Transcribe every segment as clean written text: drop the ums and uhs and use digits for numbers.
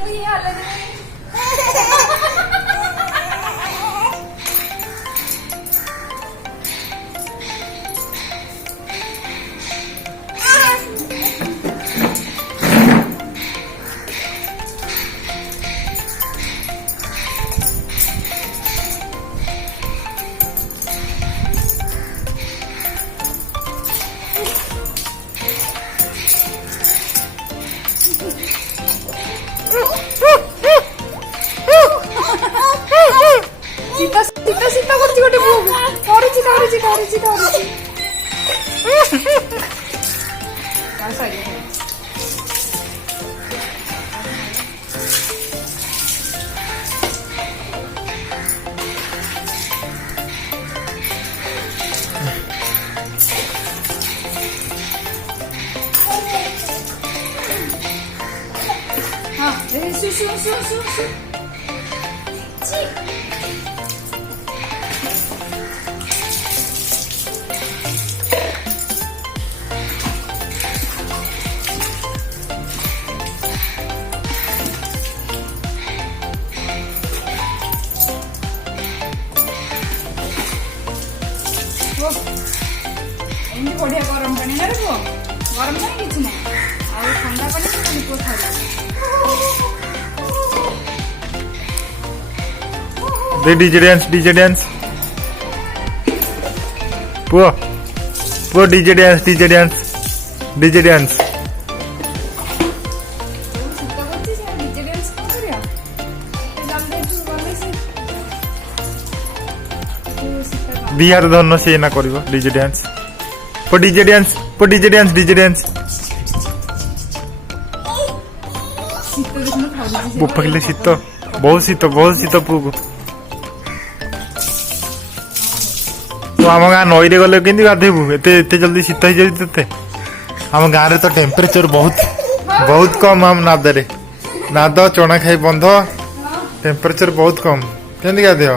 मुही हालत में सीता सीता सीता करछि गोटे बुक करछि करछि करछि करछि का साइड है हां सु सु सु सु जी एमती बढ़िया गरम पानी ना रखो गरम पानी किसी ना और ठंडा पानी से को खाए दे डीजे डांस पुओ पुओ डीजे डांस सीता करछि से डीजे डांस को करिया जल्दी तू बोले से सीता बिहार धन से ना करिवो डीजे डांस पो डीजे डांस सीता देखनो खाउछि वो पगले शीत बहुत शीत पुओ तो आम गाँ नई रे गले केंदी गाधेबू एते एते जल्दी शीत हो जाई तते आम गाँ रे तो टेम्परेचर बहुत कम आम नादरे नाद चना खाई बंध टेम्परेचर बहुत कम केंदी गाधेव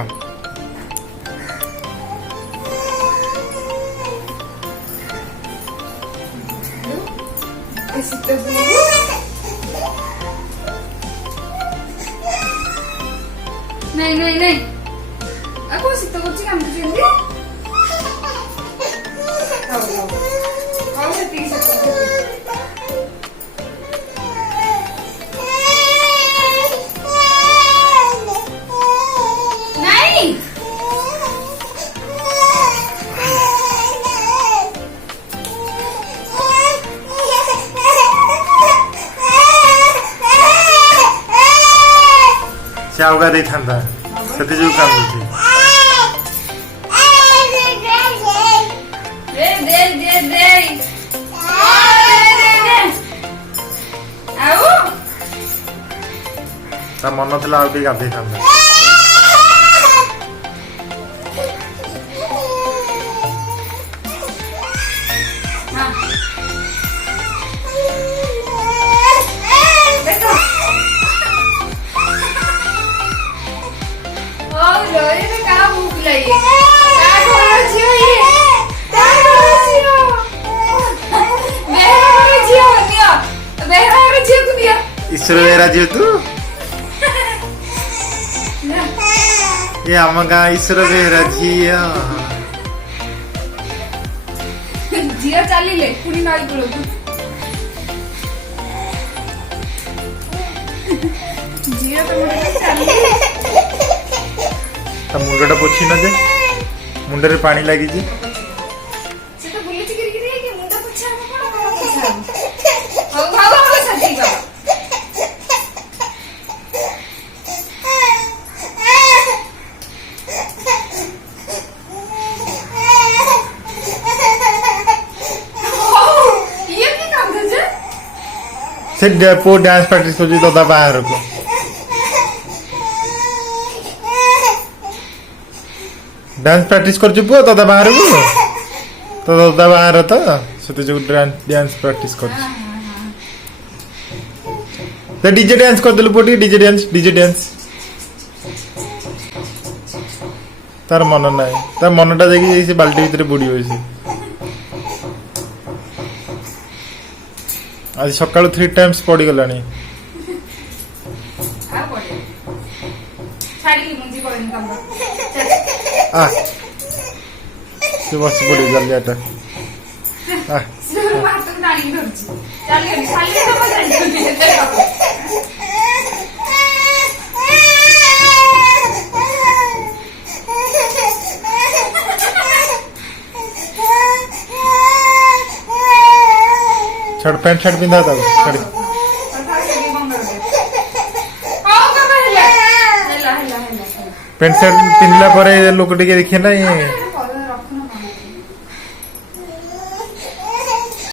सीता नहीं नहीं नहीं ako सीता करछि काम जल्दी आओ से तीन से नहीं चाउगा दे थांदा सते जो काम होची दे दे दे दे आओ ता मन थला आउ के गाधे थांदा हां देखो लोरे में का भूख लगी का घर जियो ये का घर जियो बेहरा जियो निया बेहरा जियो को दिया ईश्वर बेरा जी तू ये आम गाँ ईश्वर बेरा जी जियो चली ले पुनी नई गुलो जियो तो मुंडे चली मुंडटा पोछि न जे मुंडरे पानी लागी जी से तो बुली चिकरी गिरी के मुंडा पोछा हम कोन पोछा हो भाव हो सती का ये की काम दे से पो डांस प्रैक्टिस हो जी तो दा बाहर को डांस प्रैक्टिस कर पुओ दादा बाहर को तो दादा बाहर तो से जो डांस प्रैक्टिस कर डीजे डांस कर देलु पोटी डीजे डांस तार मन ना तार मनटा देखिए से बाल्टी भीतर बुड़ी हो आज सकाळु 3 टाइम्स पड़ी गलानी ଛାଡ଼ିକି ମୁଁ ଯିବନି କାମ आ ସେ ବସି ପଡିବ ଜଲ୍ଦି ଆଟା ଆ ମୋ ହାତକୁ ଟାଣିକି ଧରୁଛି ଚାଲିଗଲି ଖାଲି ତମ ଚାଲିଗଲି ଏତେ ହବ ଛାଡ ପ୍ୟାଣ୍ଟ ସାର୍ଟ ପିନ୍ଧା ତାକୁ ଛାଡି ପ୍ୟାଣ୍ଟ ସାର୍ଟ ପିନ୍ଧିଲା ପରେ ଲୋକ ଟିକେ ଦେଖେ ନା